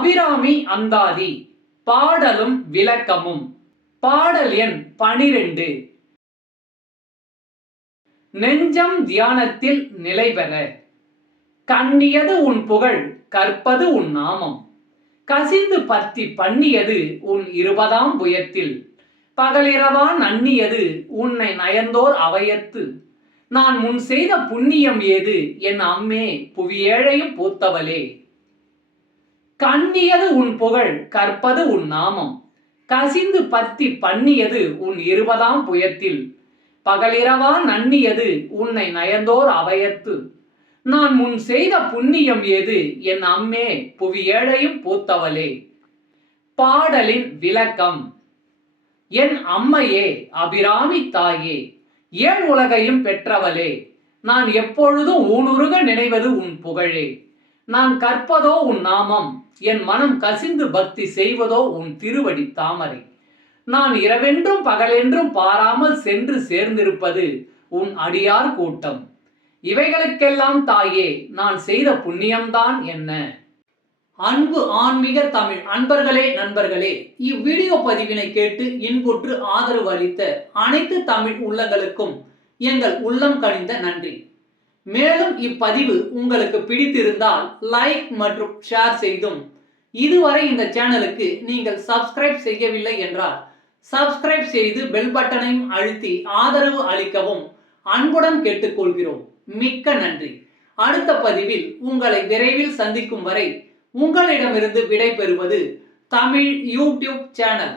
அபிராமி அந்தாதி பாடலும் விளக்கமும். பாடல் எண் 12. நெஞ்சம் தியானத்தில் நிலைபெற கண்ணியது உன் புகழ், கற்பது உன் நாமம். கசிந்து பத்தி பண்ணியது உன் 20ஆம் புயத்தில், பகலிரவா நன்னியது உன்னை நயந்தோர் அவையத்து. நான் முன் செய்த புண்ணியம் ஏது என் அம்மே, புவியேழையும் பூத்தவளே. கண்ணியது உன் புகழ், கற்பது உன் நாமம். கசிந்து பத்தி பண்ணியது உன் 20ஆம் புயத்தில், பகலிரவா நன்னியது உன்னை நயந்தோர் அவையத்து. நான் முன் செய்த புண்ணியம் ஏது என் அம்மே, புவியேழையும் பூத்தவளே. பாடலின் விளக்கம். என் அம்மையே, அபிராமி தாயே, ஏழ் உலகையும் பெற்றவளே, நான் எப்பொழுதும் ஊனுருக நினைவது உன் புகழே. நான் கற்பதோ உன் நாமம், என் மனம் கசிந்து பக்தி செய்வதோ உன் திருவடி தாமரை. நான் இரவென்றும் பகலென்றும் பாராமல் சென்று சேர்ந்திருப்பது உன் அடியார் கூட்டம். இவைகளுக்கெல்லாம் தாயே, நான் செய்த புண்ணியம்தான் என்ன? அன்பு ஆன்மீக தமிழ் அன்பர்களே, நண்பர்களே, இவ்வீடியோ பதிவினை கேட்டு இன்புற்று ஆதரவு அளித்த அனைத்து தமிழ் உள்ளங்களுக்கும் எங்கள் உள்ளம் கனிந்த நன்றி. மேலும் இப்பதிவு உங்களுக்கு பிடித்திருந்தால் லைக் மற்றும் ஷேர் செய்தும், இதுவரை இந்த சேனலுக்கு நீங்கள் சப்ஸ்கிரைப் செய்யவில்லை என்றால் சப்ஸ்கிரைப் செய்து பெல் பட்டனையும் அழுத்தி ஆதரவு அளிக்கவும் அன்புடன் கேட்டுக்கொள்கிறோம். மிக்க நன்றி. அடுத்த பதிவில் உங்களை விரைவில் சந்திக்கும் வரை உங்களிடமிருந்து விடை பெறுவது தமிழ் யூடியூப் சேனல்.